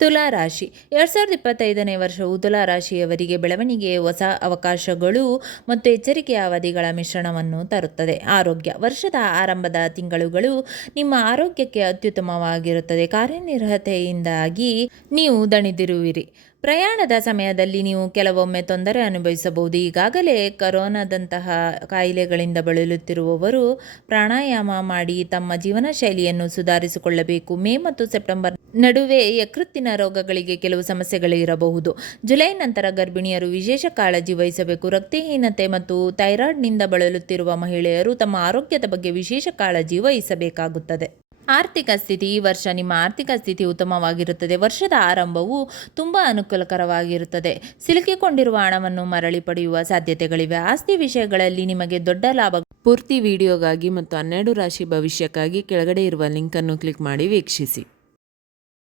ತುಲಾ ರಾಶಿ. ಎರಡು ಸಾವಿರದ ಇಪ್ಪತ್ತೈದನೇ ವರ್ಷವು ತುಲಾ ರಾಶಿಯವರಿಗೆ ಬೆಳವಣಿಗೆ ಹೊಸ ಅವಕಾಶಗಳು ಮತ್ತು ಎಚ್ಚರಿಕೆಯ ಅವಧಿಗಳ ಮಿಶ್ರಣವನ್ನು ತರುತ್ತದೆ. ಆರೋಗ್ಯ. ವರ್ಷದ ಆರಂಭದ ತಿಂಗಳುಗಳು ನಿಮ್ಮ ಆರೋಗ್ಯಕ್ಕೆ ಅತ್ಯುತ್ತಮವಾಗಿರುತ್ತದೆ. ಕಾರ್ಯನಿರ್ಹತೆಯಿಂದಾಗಿ ನೀವು ದಣಿದಿರುವಿರಿ. ಪ್ರಯಾಣದ ಸಮಯದಲ್ಲಿ ನೀವು ಕೆಲವೊಮ್ಮೆ ತೊಂದರೆ ಅನುಭವಿಸಬಹುದು. ಈಗಾಗಲೇ ಕರೋನಾದಂತಹ ಕಾಯಿಲೆಗಳಿಂದ ಬಳಲುತ್ತಿರುವವರು ಪ್ರಾಣಾಯಾಮ ಮಾಡಿ ತಮ್ಮ ಜೀವನ ಶೈಲಿಯನ್ನು ಸುಧಾರಿಸಿಕೊಳ್ಳಬೇಕು. ಮೇ ಮತ್ತು ಸೆಪ್ಟೆಂಬರ್ ನಡುವೆ ಯಕೃತ್ತಿನ ರೋಗಗಳಿಗೆ ಕೆಲವು ಸಮಸ್ಯೆಗಳು ಇರಬಹುದು. ಜುಲೈ ನಂತರ ಗರ್ಭಿಣಿಯರು ವಿಶೇಷ ಕಾಳಜಿ ವಹಿಸಬೇಕು. ರಕ್ತಹೀನತೆ ಮತ್ತು ಥೈರಾಯ್ಡ್ನಿಂದ ಬಳಲುತ್ತಿರುವ ಮಹಿಳೆಯರು ತಮ್ಮ ಆರೋಗ್ಯದ ಬಗ್ಗೆ ವಿಶೇಷ ಕಾಳಜಿ ವಹಿಸಬೇಕಾಗುತ್ತದೆ. ಆರ್ಥಿಕ ಸ್ಥಿತಿ, ಈ ವರ್ಷ ನಿಮ್ಮ ಆರ್ಥಿಕ ಸ್ಥಿತಿ ಉತ್ತಮವಾಗಿರುತ್ತದೆ. ವರ್ಷದ ಆರಂಭವು ತುಂಬ ಅನುಕೂಲಕರವಾಗಿರುತ್ತದೆ. ಸಿಲುಕಿಕೊಂಡಿರುವ ಹಣವನ್ನು ಮರಳಿ ಪಡೆಯುವ ಸಾಧ್ಯತೆಗಳಿವೆ. ಆಸ್ತಿ ವಿಷಯಗಳಲ್ಲಿ ನಿಮಗೆ ದೊಡ್ಡ ಲಾಭ ಪೂರ್ತಿ ವಿಡಿಯೋಗಾಗಿ ಮತ್ತು ಹನ್ನೆರಡು ರಾಶಿ ಭವಿಷ್ಯಕ್ಕಾಗಿ ಕೆಳಗಡೆ ಇರುವ ಲಿಂಕನ್ನು ಕ್ಲಿಕ್ ಮಾಡಿ ವೀಕ್ಷಿಸಿ.